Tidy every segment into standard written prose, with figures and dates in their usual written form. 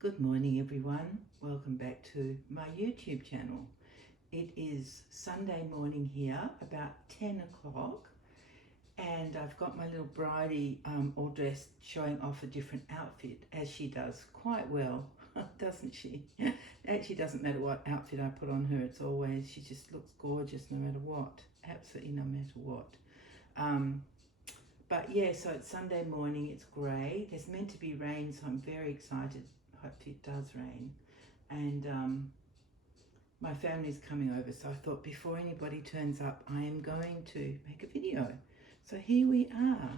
Good morning everyone, welcome back to my YouTube channel. It is Sunday morning here, about 10 o'clock, and I've got my little bridie all dressed, showing off a different outfit, as she does quite well, doesn't she? It actually doesn't matter what outfit I put on her, it's always, she just looks gorgeous no matter what, absolutely no matter what. But yeah, so it's Sunday morning, it's grey, there's meant to be rain, so I'm very excited. Hopefully it does rain, and my family's coming over, so I thought before anybody turns up I am going to make a video. So here we are.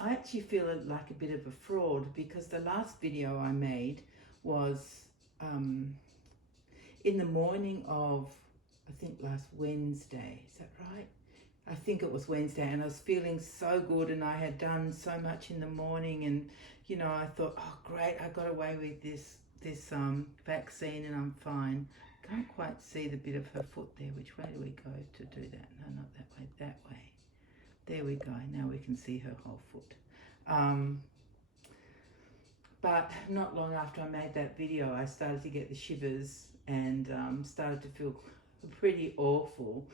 I actually feel like a bit of a fraud because the last video I made was in the morning of, I think last Wednesday, is that right? I think it was Wednesday, and I was feeling so good and I had done so much in the morning, and you know, I thought, oh great, I got away with this vaccine and I'm fine. Can't quite see the bit of her foot there. Which way do we go to do that? No, not that way, that way. There we go, now we can see her whole foot. But not long after I made that video, I started to get the shivers and started to feel pretty awful.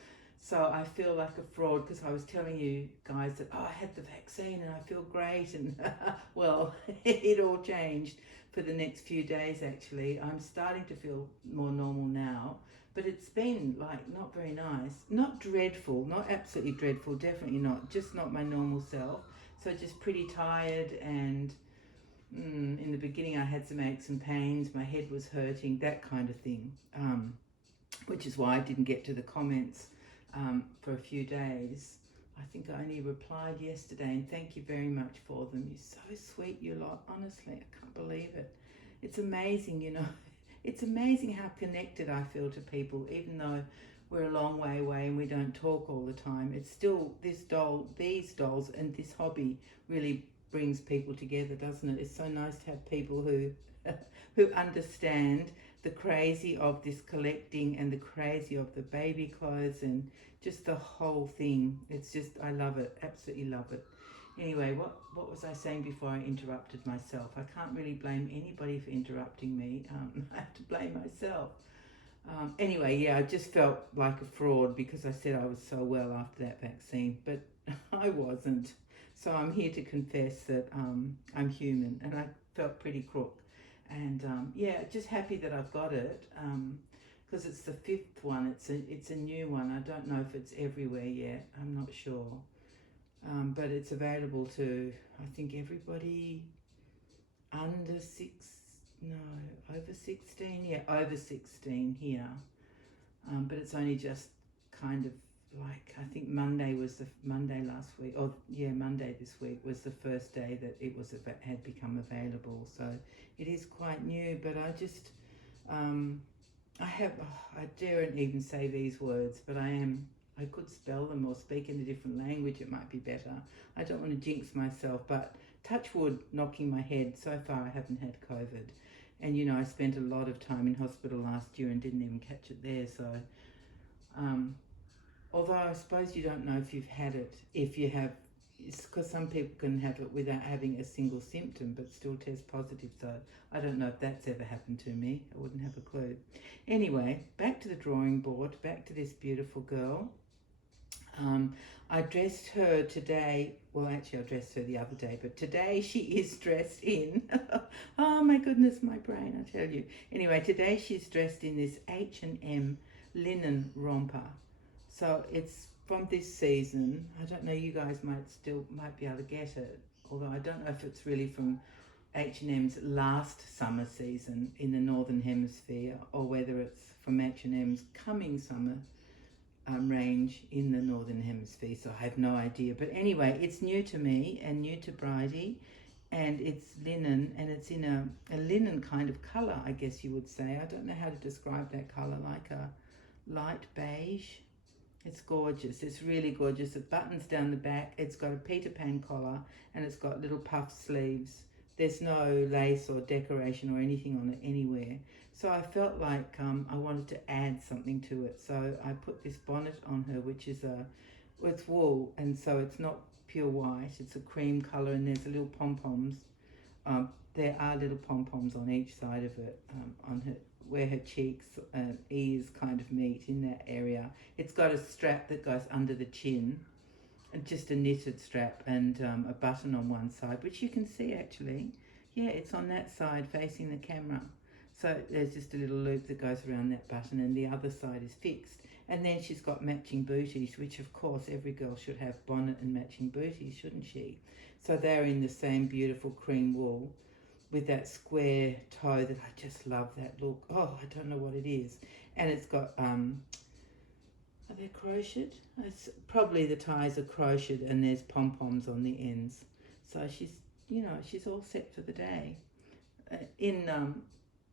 So I feel like a fraud because I was telling you guys that, oh, I had the vaccine and I feel great, and well, it all changed for the next few days actually. I'm starting to feel more normal now, but it's been like not very nice. Not dreadful, not absolutely dreadful, definitely not, just not my normal self. So just pretty tired, and in the beginning I had some aches and pains, my head was hurting, that kind of thing, which is why I didn't get to the comments for a few days. I think I only replied yesterday, and thank you very much for them. You're so sweet, you lot. Honestly, I can't believe it. It's amazing, you know. It's amazing how connected I feel to people, even though we're a long way away and we don't talk all the time. It's still these dolls and this hobby really brings people together, doesn't it? It's so nice to have people who who understand the crazy of this collecting and the crazy of the baby clothes and just the whole thing. It's just, I love it, absolutely love it. Anyway, what was I saying before I interrupted myself? I can't really blame anybody for interrupting me. I have to blame myself. Anyway, yeah, I just felt like a fraud because I said I was so well after that vaccine, but I wasn't. So I'm here to confess that I'm human, and I felt pretty crook. And yeah, just happy that I've got it, because it's the 5th one. It's a new one. I don't know if it's everywhere yet. I'm not sure, but it's available to, I think, everybody under over 16. Yeah, over 16 here. But it's only just kind of like, I think Monday last week, or yeah, Monday this week was the first day that it had become available. So it is quite new, but I just I daren't even say these words, but I could spell them or speak in a different language, it might be better. I don't want to jinx myself, but touch wood, knocking my head, so far I haven't had COVID. And you know, I spent a lot of time in hospital last year and didn't even catch it there. So although I suppose you don't know if you've had it, if you have, it's because some people can have it without having a single symptom but still test positive. So I don't know if that's ever happened to me. I wouldn't have a clue. Anyway, back to the drawing board, back to this beautiful girl. I dressed her today, well actually I dressed her the other day, but today she is dressed in, oh my goodness, my brain, I tell you. Anyway, today she's dressed in this H&M linen romper. So it's from this season. I don't know, you guys might be able to get it, although I don't know if it's really from H&M's last summer season in the Northern Hemisphere, or whether it's from H&M's coming summer range in the Northern Hemisphere, so I have no idea. But anyway, it's new to me and new to Bridie, and it's linen, and it's in a linen kind of colour, I guess you would say. I don't know how to describe that colour, like a light beige. It's gorgeous, it's really gorgeous. It buttons down the back, it's got a Peter Pan collar, and it's got little puff sleeves. There's no lace or decoration or anything on it anywhere. So I felt like I wanted to add something to it. So I put this bonnet on her, which is it's wool, and so it's not pure white. It's a cream colour, and there's little pom-poms there are little pom-poms on each side of it, on her, where her cheeks and ears kind of meet in that area. It's got a strap that goes under the chin, and just a knitted strap, and a button on one side, which you can see actually. Yeah, it's on that side facing the camera. So there's just a little loop that goes around that button, and the other side is fixed. And then she's got matching booties, which of course every girl should have bonnet and matching booties, shouldn't she? So they're in the same beautiful cream wool with that square toe that I just love that look. Oh, I don't know what it is. And it's got, are they crocheted? It's probably the ties are crocheted, and there's pom-poms on the ends. So she's, you know, she's all set for the day.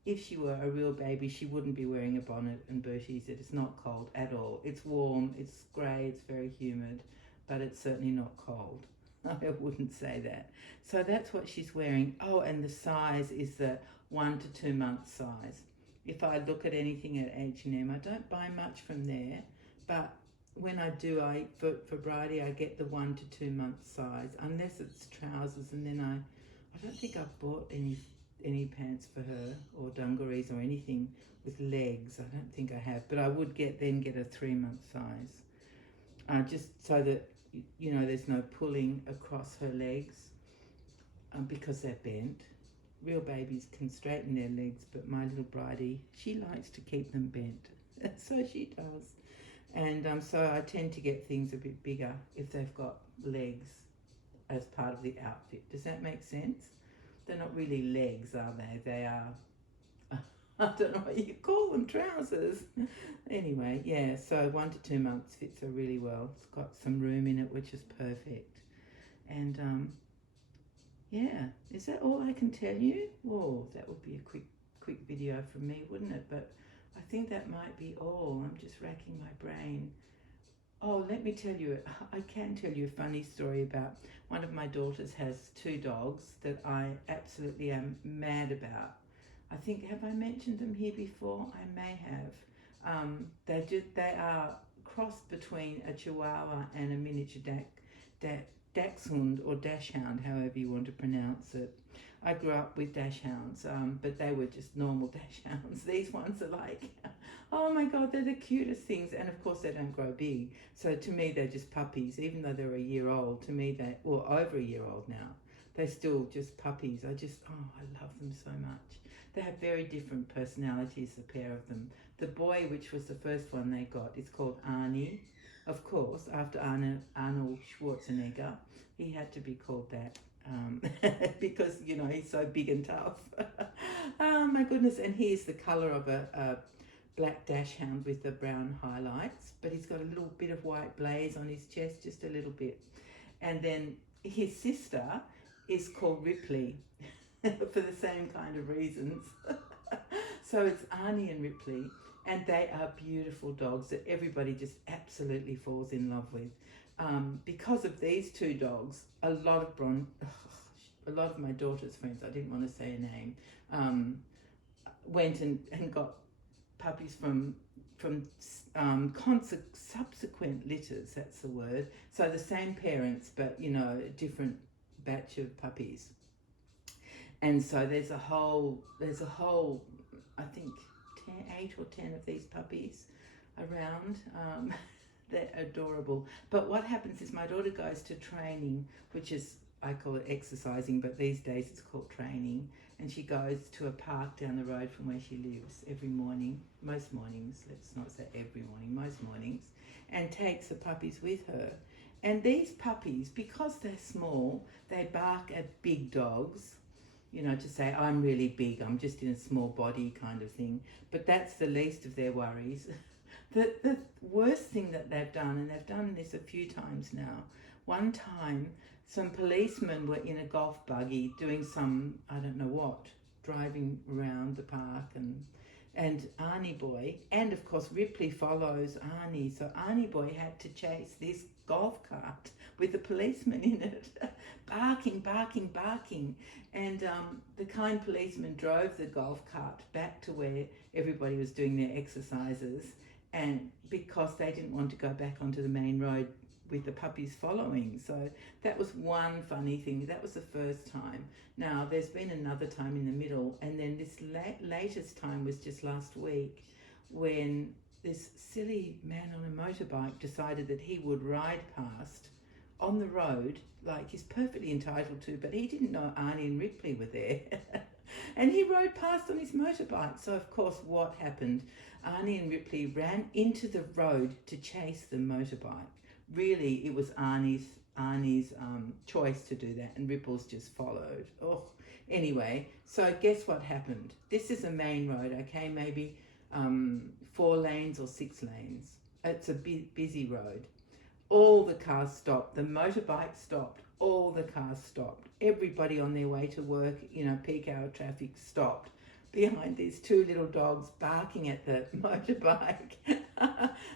If she were a real baby, she wouldn't be wearing a bonnet and booties. It is not cold at all. It's warm, it's grey, it's very humid, but it's certainly not cold. I wouldn't say that. So that's what she's wearing. Oh, and the size is the 1 to 2 month size. If I look at anything at H&M, I don't buy much from there, but when I do, for Bridie, I get the 1 to 2 month size, unless it's trousers, and then I don't think I've bought any pants for her or dungarees or anything with legs. I don't think I have, but I would get a 3 month size, just so that, you know, there's no pulling across her legs, because they're bent. Real babies can straighten their legs, but my little Bridie, she likes to keep them bent. So she does. And so I tend to get things a bit bigger if they've got legs as part of the outfit. Does that make sense? They're not really legs, are they? They are, I don't know what you call them, trousers. Anyway, yeah, so 1 to 2 months fits her really well. It's got some room in it, which is perfect. And yeah, is that all I can tell you? Oh, that would be a quick video from me, wouldn't it? But I think that might be all. I'm just racking my brain. Oh, let me tell you, I can tell you a funny story about one of my daughters has 2 dogs that I absolutely am mad about. I think, have I mentioned them here before? I may have. They are crossed between a Chihuahua and a miniature Dachshund or Dachshund, however you want to pronounce it. I grew up with Dachshunds, but they were just normal Dachshunds. These ones are like, oh my God, they're the cutest things. And of course they don't grow big. So to me, they're just puppies. Even though they're a year old, to me, over a year old now, they're still just puppies. I love them so much. They have very different personalities, the pair of them. The boy, which was the first one they got, is called Arnie. Of course, after Arnold Schwarzenegger, he had to be called that. Because, you know, he's so big and tough. Oh my goodness. And he's the colour of a black dachshund with the brown highlights, but he's got a little bit of white blaze on his chest, just a little bit. And then his sister is called Ripley for the same kind of reasons. So it's Arnie and Ripley, and they are beautiful dogs that everybody just absolutely falls in love with. Because of these 2 dogs, a lot of my daughter's friends, I didn't want to say a name, went and got puppies from subsequent litters, that's the word. So the same parents, but, you know, a different batch of puppies. And so there's a whole, I think 8 or 10 of these puppies around. They're adorable. But what happens is my daughter goes to training, which is, I call it exercising, but these days it's called training. And she goes to a park down the road from where she lives every morning, most mornings, let's not say every morning, most mornings, and takes the puppies with her. And these puppies, because they're small, they bark at big dogs, you know, to say, I'm really big, I'm just in a small body kind of thing. But that's the least of their worries. The worst thing that they've done, and they've done this a few times now, one time some policemen were in a golf buggy doing some, I don't know what, driving around the park, and Arnie Boy, and of course Ripley follows Arnie, so Arnie Boy had to chase this golf cart with the policeman in it, barking, and the kind policeman drove the golf cart back to where everybody was doing their exercises, and because they didn't want to go back onto the main road with the puppies following. So that was one funny thing. That was the first time. Now there's been another time in the middle, and then this latest time was just last week, when this silly man on a motorbike decided that he would ride past on the road, like he's perfectly entitled to, but he didn't know Arnie and Ripley were there. And he rode past on his motorbike. So of course what happened? Arnie and Ripley ran into the road to chase the motorbike. Really, it was Arnie's choice to do that, and Ripples just followed. Oh, anyway, so guess what happened? This is a main road, okay, maybe 4 lanes or 6 lanes. It's a busy road. All the cars stopped. The motorbike stopped. All the cars stopped. Everybody on their way to work, you know, peak hour traffic, stopped behind these 2 little dogs barking at the motorbike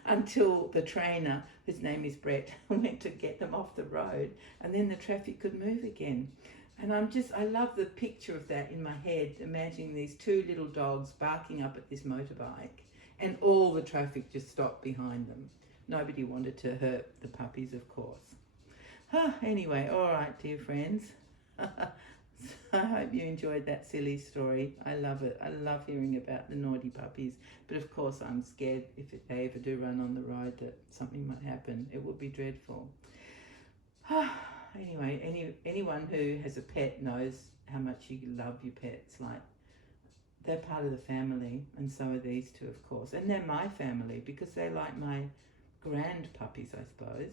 until the trainer, whose name is Brett, went to get them off the road, and then the traffic could move again. And I love the picture of that in my head, imagining these 2 little dogs barking up at this motorbike, and all the traffic just stopped behind them. Nobody wanted to hurt the puppies, of course. Anyway, all right, dear friends. I hope you enjoyed that silly story. I love it. I love hearing about the naughty puppies. But of course, I'm scared if they ever do run on the road that something might happen. It would be dreadful. Anyway, anyone who has a pet knows how much you love your pets. Like, they're part of the family, and so are these 2, of course. And they're my family because they're like my grand puppies, I suppose.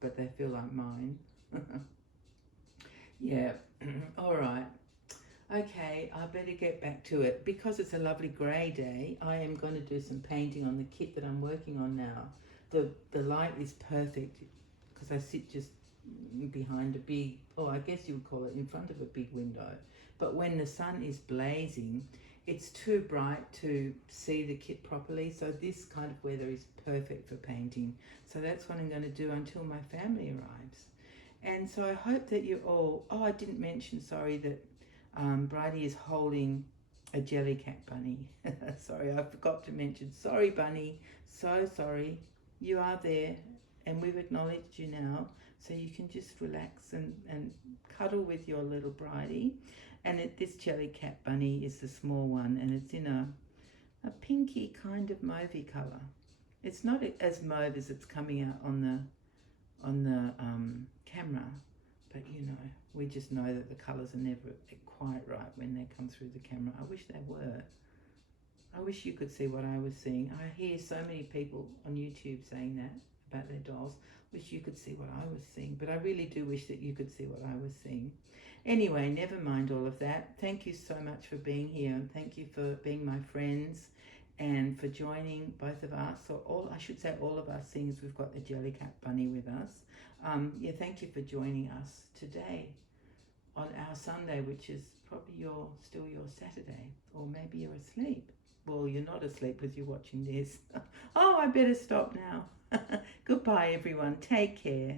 But they feel like mine. Yeah. All right. Okay, I better get back to it. Because it's a lovely grey day, I am going to do some painting on the kit that I'm working on now. The light is perfect because I sit just behind a big, I guess you would call it in front of a big window. But when the sun is blazing, it's too bright to see the kit properly. So this kind of weather is perfect for painting. So that's what I'm going to do until my family arrives. And so I hope that you all, I didn't mention, sorry, that Bridie is holding a jellycat bunny. Sorry, I forgot to mention. Sorry, bunny. So sorry. You are there, and we've acknowledged you now. So you can just relax and cuddle with your little Bridie. And this jellycat bunny is the small one, and it's in a pinky kind of mauvey colour. It's not as mauve as it's coming out on the camera, but you know, we just know that the colours are never quite right when they come through the camera. I wish they were. I wish you could see what I was seeing. I hear so many people on YouTube saying that about their dolls. Wish you could see what I was seeing, but I really do wish that you could see what I was seeing. Anyway, never mind all of that. Thank you so much for being here, and thank you for being my friends and for joining both of us, or all of us, seeing as we've got the jellycat bunny with us. Thank you for joining us today on our Sunday, which is probably still your Saturday, or maybe you're asleep. Well, you're not asleep because you're watching this. I better stop now. Goodbye, everyone. Take care.